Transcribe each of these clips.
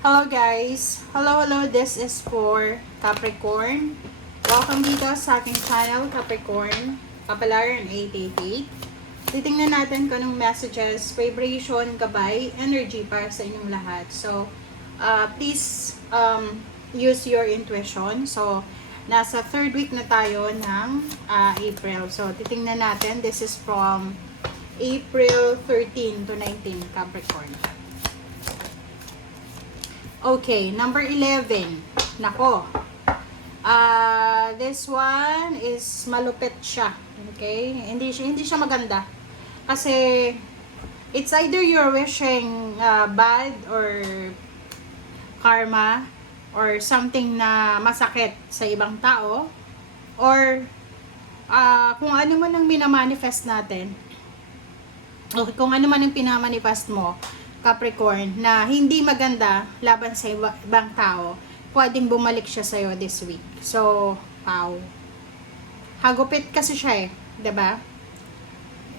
Hello guys! Hello, this is for Capricorn. Welcome dito sa aking channel, Capricorn. Kapalaran 888. Titingnan natin kung anong messages, vibration, gabay, energy para sa inyong lahat. So, please use your intuition. So, nasa third week na tayo ng April. So, titingnan natin. This is from April 13 to 19, Capricorn. Okay, number 11. Nako. This one is malupit siya. Okay? Hindi siya maganda. Kasi it's either you're wishing bad or karma or something na masakit sa ibang tao or kung ano man ang minamanifest natin. Okay, kung ano man ang pinamanifest mo, Capricorn, na hindi maganda laban sa ibang tao, pwedeng bumalik siya sa'yo this week. So, wow. Hagupit kasi siya eh, 'di ba?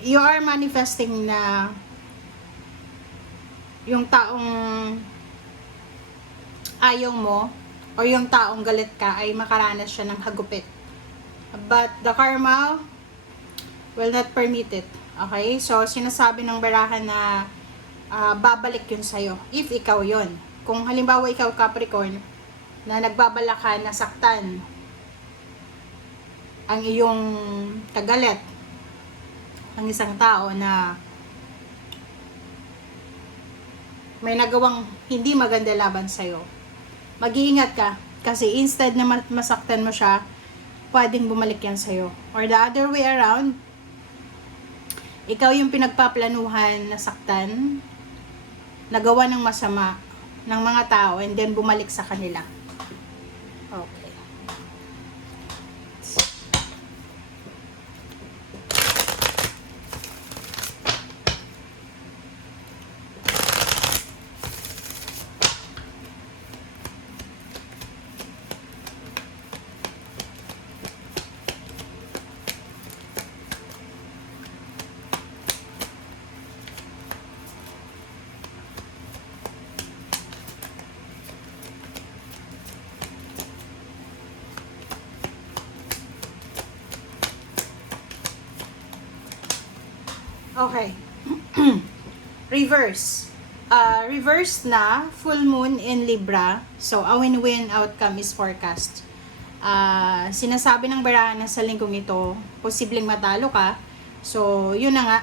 You are manifesting na yung taong ayaw mo o yung taong galit ka ay makaranas siya ng hagupit. But the karma will not permit it. Okay? So, sinasabi ng barahan na babalik yun sa'yo. If ikaw yun. Kung halimbawa ikaw Capricorn, na nagbabala ka na saktan ang iyong kagalit ang isang tao na may nagawang hindi maganda laban sa'yo, mag-iingat ka. Kasi instead na masaktan mo siya, pwedeng bumalik yan sa'yo. Or the other way around, ikaw yung pinagpaplanuhan na saktan, nagawa ng masama ng mga tao and then bumalik sa kanila. Okay. Okay. Reverse. Reverse na full moon in Libra. So, a win-win outcome is forecast. Sinasabi ng barahan na sa linggong ito, posibleng matalo ka. So, yun na nga.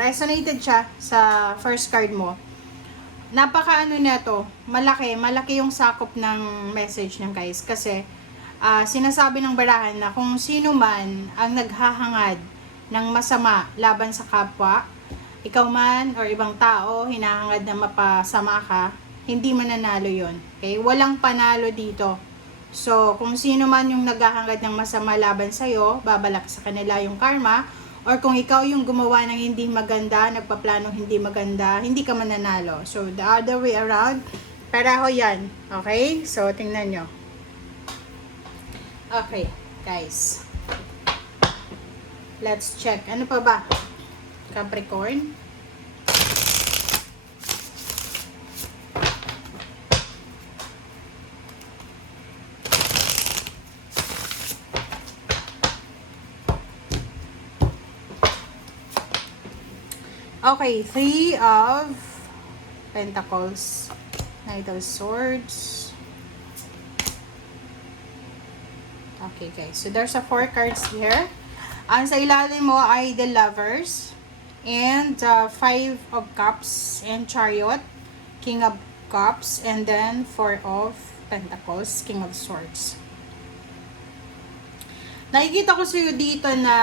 Resonated siya sa first card mo. Napaka-ano neto, malaki yung sakop ng message ng guys. Kasi, sinasabi ng barahan na kung sino man ang naghahangad ng masama laban sa kapwa, ikaw man or ibang tao, hinahangad na mapasama ka, hindi mananalo yon. Okay? Walang panalo dito. So, kung sino man yung naghahangad ng masama laban sa'yo, babalak sa kanila yung karma, or kung ikaw yung gumawa ng hindi maganda, nagpaplano hindi maganda, hindi ka mananalo. So, the other way around, pareho yan. Okay? So, tingnan nyo. Okay, guys. Let's check. Ano pa ba? Capricorn. Okay, 3 of Pentacles. Knight of Swords. Okay, guys. So, there's a 4 cards here. Ang sa ilalim mo ay the Lovers and 5 of Cups and Chariot, King of Cups, and then 4 of Pentacles, King of Swords. Nakikita ko sa iyo dito na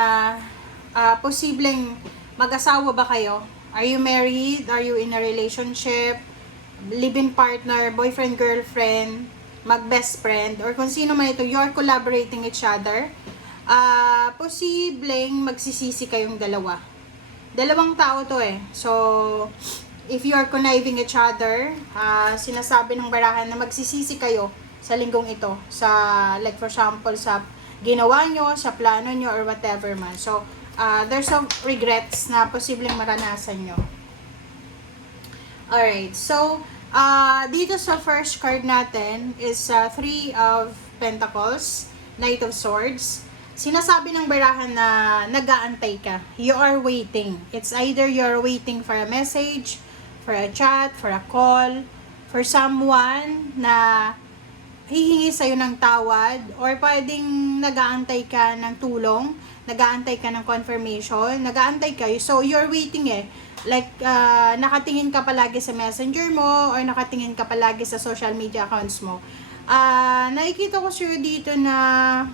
posibleng mag-asawa ba kayo? Are you married? Are you in a relationship? Live-in partner, boyfriend, girlfriend, mag-best friend, or kung sino man ito, you're collaborating each other. Posibleng magsisisi kayong dalawa. Dalawang tao to eh. So, if you are conniving each other, sinasabi ng barahan na magsisisi kayo sa linggong ito. Sa, like for example, sa ginawa nyo, sa plano nyo, or whatever man. So, there's some regrets na posibleng maranasan nyo. Alright, so, Dito sa first card natin is Three of Pentacles, Knight of Swords. Sinasabi ng barahan na nag-aantay ka. You are waiting. It's either you're waiting for a message, for a chat, for a call, for someone na hihingi sa'yo ng tawad, or pwedeng nag-aantay ka ng tulong, nag-aantay ka ng confirmation, nag-aantay ka. So, you're waiting eh. Like, nakatingin ka palagi sa messenger mo, or nakatingin ka palagi sa social media accounts mo. Nakikita ko sa'yo dito na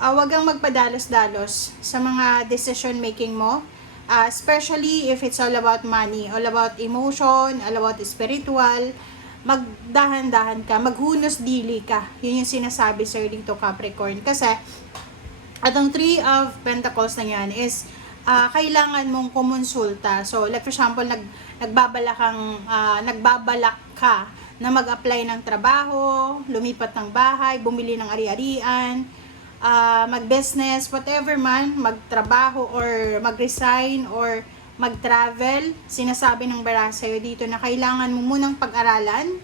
wag kang magpadalos-dalos sa mga decision making mo. Especially if it's all about money, all about emotion, all about spiritual. Magdahan-dahan ka, maghunos dili ka. Yun yung sinasabi sa'yo dito, Capricorn. Kasi, atong Three of Pentacles na yan is kailangan mong kumonsulta. So, like for example, nagbabalak ka na mag-apply ng trabaho, lumipat ng bahay, bumili ng ari-arian, mag-business, whatever man, magtrabaho or mag-resign or mag-travel. Sinasabi ng bara sa'yo dito na kailangan mo munang pag-aralan.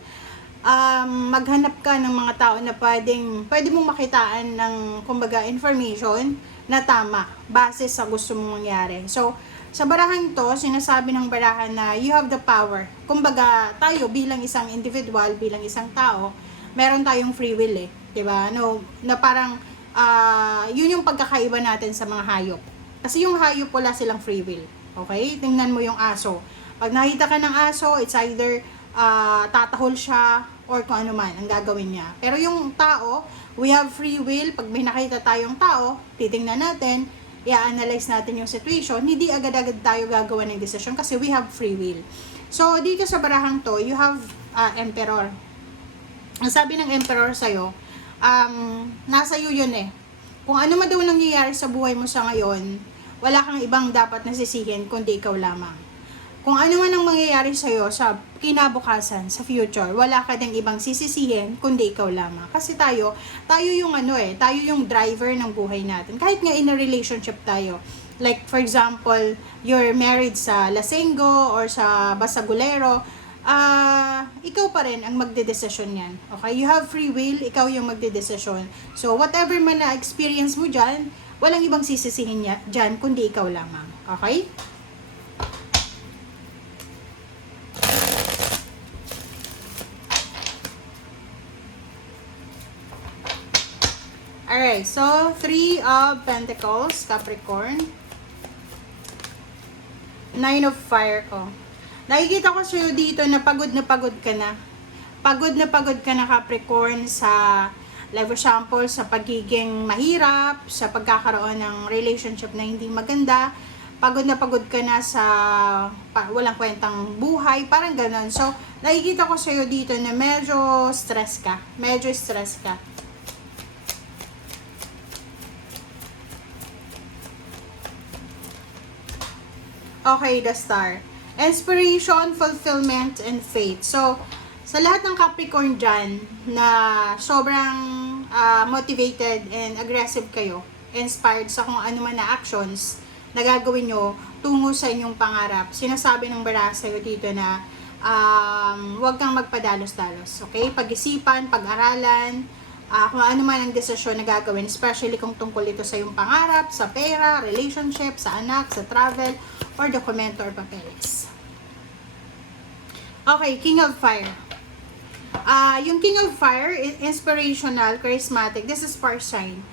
Maghanap ka ng mga tao na pwede mong makitaan ng, kumbaga, information na tama, base sa gusto mong mangyari. So, sa barahan to, sinasabi ng barahan na you have the power. Kumbaga, tayo bilang isang individual, bilang isang tao, meron tayong free will eh. Diba? No, na parang, yun yung pagkakaiba natin sa mga hayop. Kasi yung hayop, wala silang free will. Okay? Tingnan mo yung aso. Pag nakita ka ng aso, it's either tatahol siya or kung ano man ang gagawin niya. Pero yung tao, we have free will. Pag may nakita tayong tao, titingnan natin, i-analyze natin yung situation, hindi agad-agad tayo gagawa ng decision kasi we have free will. So, dito sa barahang to, you have Emperor. Ang sabi ng Emperor sa'yo, nasa iyo yun eh. Kung ano man daw nangyayari sa buhay mo sa ngayon, wala kang ibang dapat nasisihin kundi ikaw lamang. Kung ano man ang mangyayari sa'yo sa kinabukasan, sa future, wala ka ding ibang sisisihin kundi ikaw lamang. Kasi tayo yung tayo yung driver ng buhay natin. Kahit nga in a relationship tayo. Like for example, you're married sa Lasengo or sa Basagulero, ikaw pa rin ang magdedesisyon yan. Okay? You have free will, ikaw yung magdedesisyon. So whatever man na experience mo dyan, walang ibang sisisihin niya dyan kundi ikaw lamang. Okay? Alright, so Three of Pentacles, Capricorn. Nine of Fire ko. Nakikita ko sa'yo dito na pagod ka na. Pagod ka na, Capricorn, sa like for example, sa pagiging mahirap, sa pagkakaroon ng relationship na hindi maganda. Pagod ka na sa walang kwentang buhay, parang ganun. So, nakikita ko sa'yo dito na medyo stress ka. Okay, the Star. Inspiration, fulfillment, and faith. So, sa lahat ng Capricorn dyan na sobrang motivated and aggressive kayo, inspired sa kung ano man na actions na gagawin nyo tungo sa inyong pangarap, sinasabi ng bara sa'yo dito na huwag kang magpadalos-dalos. Okay? Pag-isipan, pag-aralan, kung ano man ang desisyon na gagawin, especially kung tungkol ito sa iyong pangarap, sa pera, relationship, sa anak, sa travel, or dokumento or papeles. Okay, King of Fire. Yung King of Fire, inspirational, charismatic, this is star sign.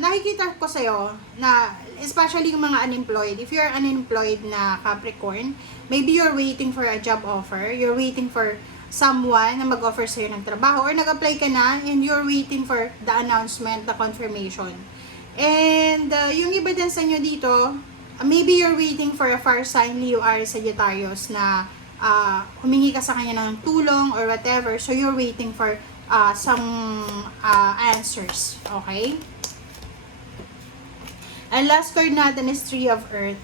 Nakikita ko sa'yo na, especially yung mga unemployed, if you're unemployed na Capricorn, maybe you're waiting for a job offer, you're waiting for someone na mag-offer sa'yo ng trabaho, or nag-apply ka na and you're waiting for the announcement, the confirmation. And yung iba din sa inyo dito, maybe you're waiting for a fire sign, Leo, Aries, Sagittarius, na humingi ka sa kanya ng tulong or whatever, so you're waiting for some answers. Okay? And last card natin is Three of Earth.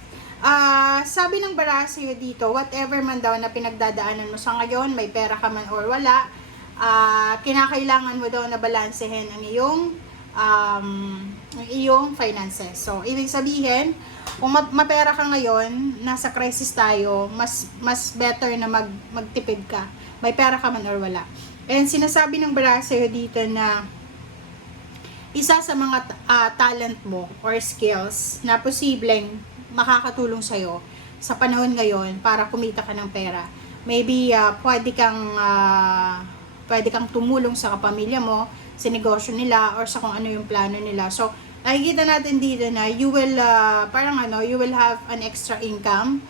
Sabi ng bara sa'yo dito, whatever man daw na pinagdadaanan mo sa ngayon, may pera ka man or wala, kinakailangan mo daw na balansehin ang iyong finances. So, ibig sabihin, Kung mapera ka ngayon, nasa crisis tayo, mas better na magtipid ka. May pera ka man or wala. And sinasabi ng bara sa'yo dito na isa sa mga talent mo or skills na posibleng makakatulong sa'yo sa panahon ngayon para kumita ka ng pera. Maybe pwede kang tumulong sa kapamilya mo, sa negosyo nila, or sa kung ano yung plano nila. So, nakikita natin dito na you will you will have an extra income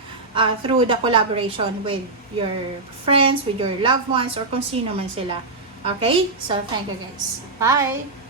through the collaboration with your friends, with your loved ones, or kung sino man sila. Okay? So, thank you guys. Bye!